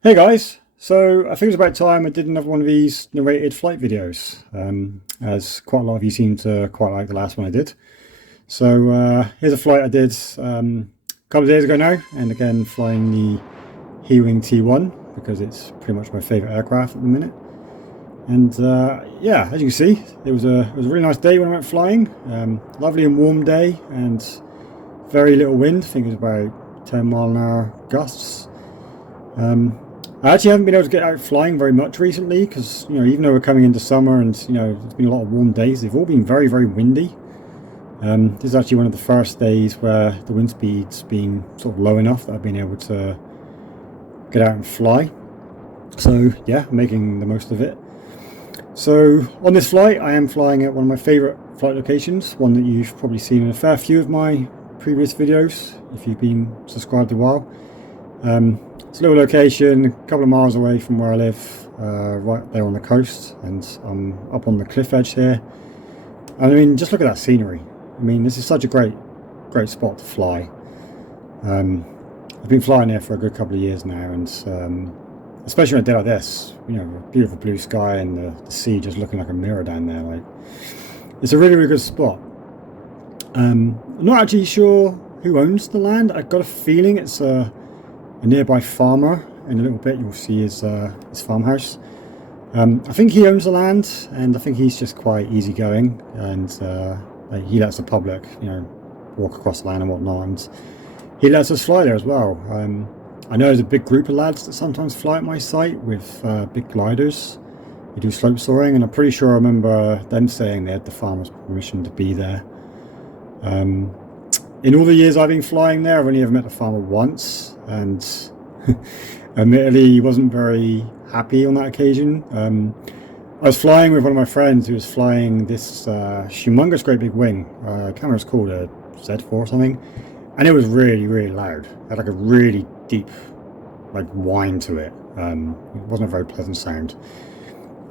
Hey guys, so I think it was about time I did another one of these narrated flight videos, as quite a lot of you seem to quite like the last one I did. So here's a flight I did a couple of days ago now, and again flying the Heewing T1 because it's pretty much my favourite aircraft at the minute. And yeah, as you can see, it was a really nice day when I went flying. Lovely and warm day, and very little wind. I think it was about 10 mile an hour gusts. I actually haven't been able to get out flying very much recently because, even though we're coming into summer and, there's been a lot of warm days, they've all been very, very windy. This is actually one of the first days where the wind speed's been sort of low enough that I've been able to get out and fly. So, yeah, I'm making the most of it. So, on this flight, I am flying at one of my favourite flight locations, one that you've probably seen in a fair few of my previous videos, if you've been subscribed a while. It's a little location, a couple of miles away from where I live, right there on the coast, and I'm up on the cliff edge here. And I mean, just look at that scenery. I mean, this is such a great spot to fly. I've been flying here for a good couple of years now, and especially on a day like this, beautiful blue sky and the sea just looking like a mirror down there. Like, it's a really, really good spot. I'm not actually sure who owns the land. I've got a feeling it's a nearby farmer. In a little bit you'll see his farmhouse. I think he owns the land, and I think he's just quite easygoing, and he lets the public walk across the land and whatnot, and he lets us fly there as well. I know there's a big group of lads that sometimes fly at my site with big gliders. They do slope soaring, and I'm pretty sure I remember them saying they had the farmer's permission to be there. In all the years I've been flying there, I've only ever met the farmer once, and admittedly he wasn't very happy on that occasion. I was flying with one of my friends who was flying this humongous great big wing. I can't remember what it's called, a Z4 or something, and it was really, really loud. It had like a really deep whine to it. It wasn't a very pleasant sound.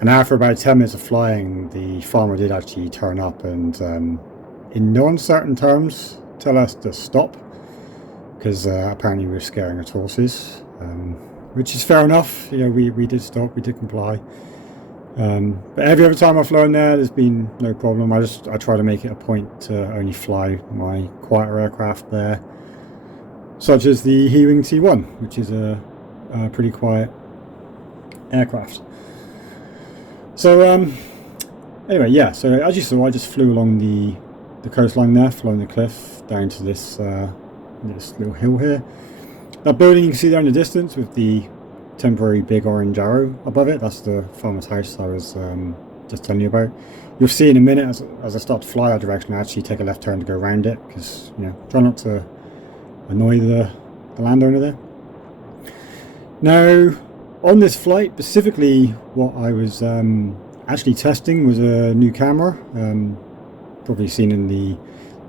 And after about 10 minutes of flying, the farmer did actually turn up and in no uncertain terms tell us to stop, because apparently we were scaring his horses, which is fair enough. We did stop, we did comply. But every other time I've flown there's been no problem. I try to make it a point to only fly my quieter aircraft there, such as the Heewing T1, which is a pretty quiet aircraft. So anyway, yeah, so as you saw, I just flew along the coastline there, following the cliff down to this little hill here. That building you can see there in the distance with the temporary big orange arrow above it, that's the farmer's house I was just telling you about. You'll see in a minute as I start to fly that direction, I actually take a left turn to go around it, because try not to annoy the landowner there. Now, on this flight specifically, what I was actually testing was a new camera. Probably seen in the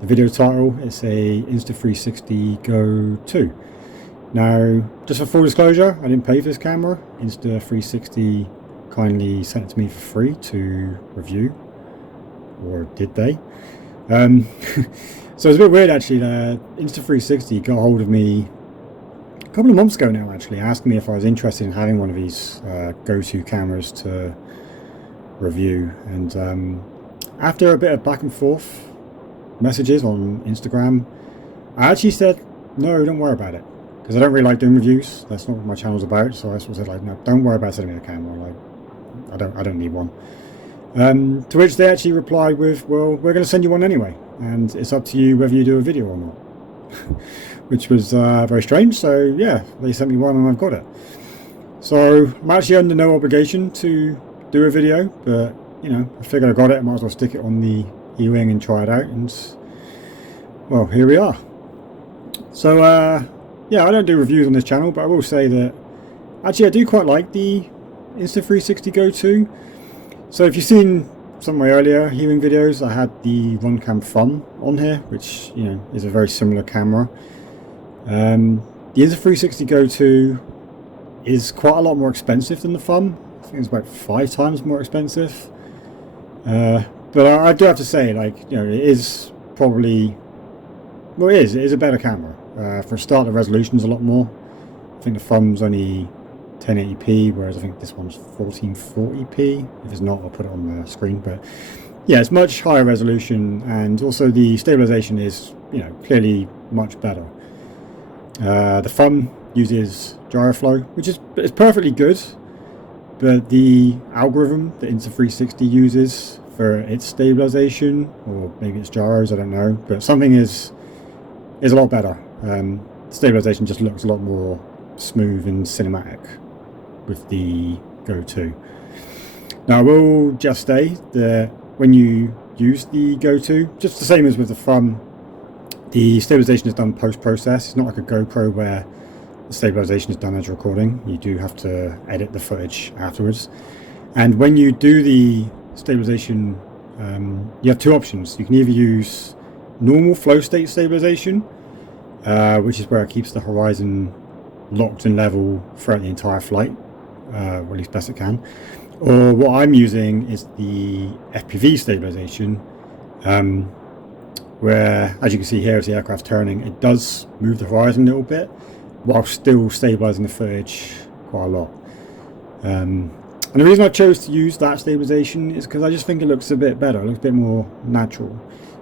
video title, it's a Insta360 GO2. Now, just for full disclosure, I didn't pay for this camera. Insta360 kindly sent it to me for free to review, or did they? So it's a bit weird actually. Insta360 got a hold of me a couple of months ago now, actually, asking me if I was interested in having one of these GO2 cameras to review, and after a bit of back and forth messages on Instagram, I actually said, no, don't worry about it, because I don't really like doing reviews. That's not what my channel's about. So I sort of said, no, don't worry about sending me a camera. I don't need one. To which they actually replied with, well, we're going to send you one anyway, and it's up to you whether you do a video or not. Which was very strange. So yeah, they sent me one and I've got it. So I'm actually under no obligation to do a video, but I figured I got it, I might as well stick it on the E-wing and try it out, and well, here we are. So yeah, I don't do reviews on this channel, but I will say that actually I do quite like the Insta360 GO2. So if you've seen some of my earlier Heewing videos, I had the Runcam Thumb on here, which is a very similar camera. The Insta360 GO2 is quite a lot more expensive than the Thumb. I think it's about 5 times more expensive. But I do have to say, it is probably, well, it is a better camera. For a start, the resolution's a lot more. I think the Thumb's only 1080p, whereas I think this one's 1440p. If it's not, I'll put it on the screen. But yeah, it's much higher resolution, and also the stabilization is, you know, clearly much better. The thumb uses gyroflow, which is perfectly good, but the algorithm that Insta360 uses for its stabilization, or maybe it's gyros, I don't know, but something is a lot better. Stabilization just looks a lot more smooth and cinematic with the GO2. Now I will just say that when you use the GO2, just the same as with the thumb, the stabilization is done post-process. It's not like a GoPro where the stabilization is done as recording. You do have to edit the footage afterwards. And when you do the stabilization, you have two options. You can either use normal flow state stabilization, which is where it keeps the horizon locked and level throughout the entire flight, or at least best it can. Or what I'm using is the FPV stabilization, where, as you can see here, as the aircraft turning, it does move the horizon a little bit while still stabilizing the footage quite a lot. And the reason I chose to use that stabilization is because I just think it looks a bit better. It looks a bit more natural.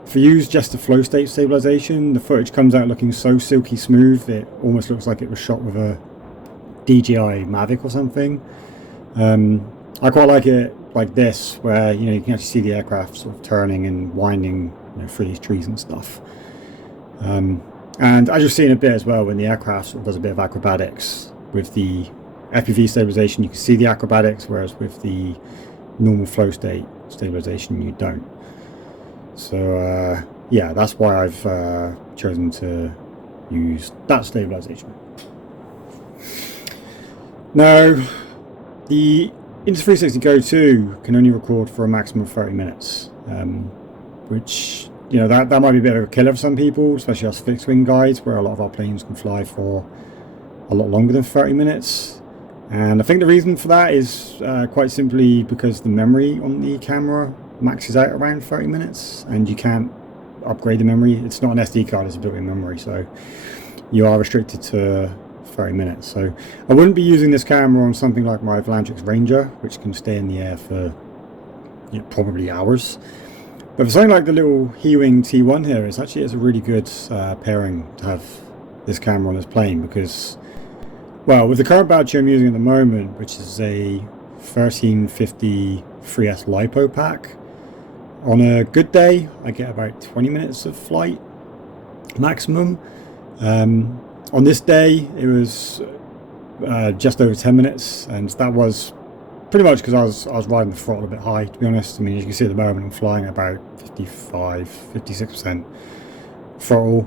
If you use just the flow state stabilization, the footage comes out looking so silky smooth, it almost looks like it was shot with a DJI Mavic or something. I quite like it like this, where, you know, you can actually see the aircraft sort of turning and winding, you know, through these trees and stuff. And as you'll see in a bit as well, when the aircraft sort of does a bit of acrobatics with the FPV stabilization, you can see the acrobatics, whereas with the normal flow state stabilization you don't. So yeah, that's why I've chosen to use that stabilization. Now, the Insta360 GO2 can only record for a maximum of 30 minutes, which, you know, that might be a bit of a killer for some people, especially us fixed wing guys, where a lot of our planes can fly for a lot longer than 30 minutes. And I think the reason for that is quite simply because the memory on the camera maxes out around 30 minutes, and you can't upgrade the memory. It's not an SD card, it's a built-in memory, so you are restricted to 30 minutes. So I wouldn't be using this camera on something like my Volantrix Ranger, which can stay in the air for, you know, probably hours. But for something like the little Heewing T1 here, it's a really good pairing to have this camera on this plane, because, well, with the current battery I'm using at the moment, which is a 1350 3S LiPo pack, on a good day I get about 20 minutes of flight maximum. On this day it was just over 10 minutes, and that was pretty much because I was riding the throttle a bit high, to be honest. I mean, as you can see at the moment, I'm flying at about 56% throttle.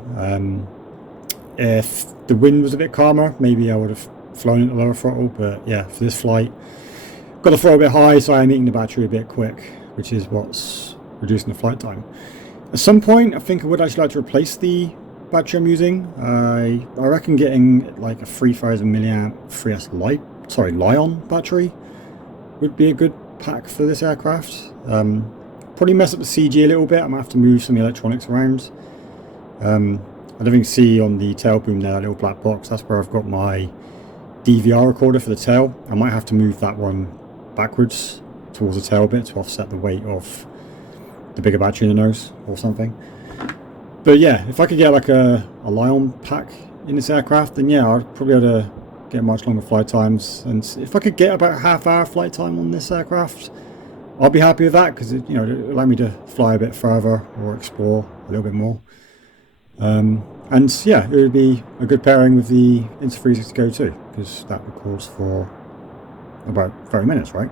If the wind was a bit calmer, maybe I would have flown at a lower throttle, but yeah, for this flight, got the throttle a bit high, so I'm eating the battery a bit quick, which is what's reducing the flight time. At some point, I think I would actually like to replace the battery I'm using. I reckon getting like a 3000 milliamp 3S Lion battery would be a good pack for this aircraft. Probably mess up the CG a little bit. I might have to move some electronics around. I don't think you see on the tail boom there, that little black box, that's where I've got my DVR recorder for the tail. I might have to move that one backwards towards the tail bit to offset the weight of the bigger battery in the nose or something. But yeah, if I could get like a Lion pack in this aircraft, then yeah, I'd probably be able to get much longer flight times. And if I could get about a half-hour flight time on this aircraft, I'll be happy with that, because it, you know, it'll allow me to fly a bit further or explore a little bit more. And yeah, it would be a good pairing with the Insta360 GO2, because that records for about 30 minutes, right?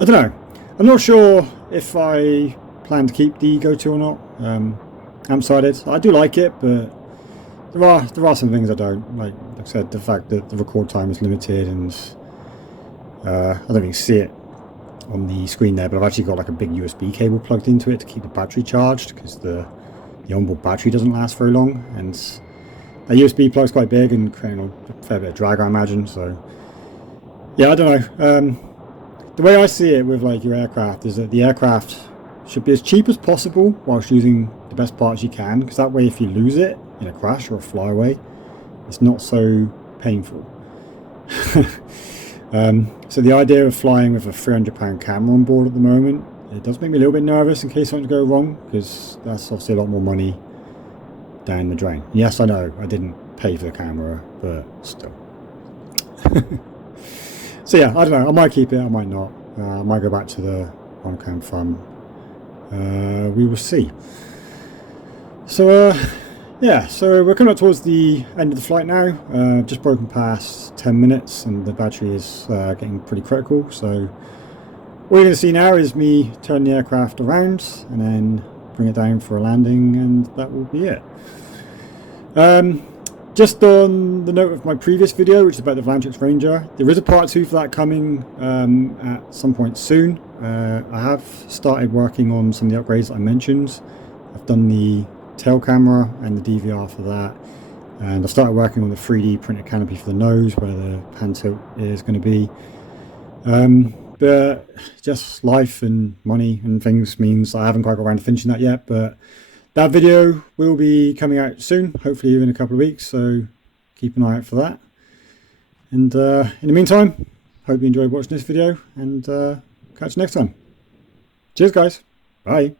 I don't know. I'm not sure if I plan to keep the GO2 or not. I'm undecided. I do like it, but there are some things I don't like. Like I said, the fact that the record time is limited, and I don't even see it on the screen there, but I've actually got like a big USB cable plugged into it to keep the battery charged, because the onboard battery doesn't last very long, and that USB plug's quite big and creating a fair bit of drag, I imagine. So yeah, I don't know. The way I see it with like your aircraft is that the aircraft should be as cheap as possible whilst using the best parts you can, because that way if you lose it in a crash or a flyaway, it's not so painful. So the idea of flying with a £300 camera on board at the moment, it does make me a little bit nervous in case something goes wrong, because that's obviously a lot more money down the drain. Yes, I know I didn't pay for the camera, but still. So yeah, I don't know, I might keep it, I might not. I might go back to the on-cam fun. We will see. So yeah, so we're coming up towards the end of the flight now. Just broken past 10 minutes and the battery is getting pretty critical. So what you're going to see now is me turn the aircraft around and then bring it down for a landing, and that will be it. Just on the note of my previous video, which is about the Volantrix Ranger, there is a part 2 for that coming at some point soon. I have started working on some of the upgrades that I mentioned. I've done the tail camera and the DVR for that, and I've started working on the 3D printed canopy for the nose, where the pan tilt is going to be. But just life and money and things means I haven't quite got around to finishing that yet, but that video will be coming out soon, hopefully in a couple of weeks, so keep an eye out for that. And in the meantime, hope you enjoyed watching this video, and catch you next time. Cheers guys, bye.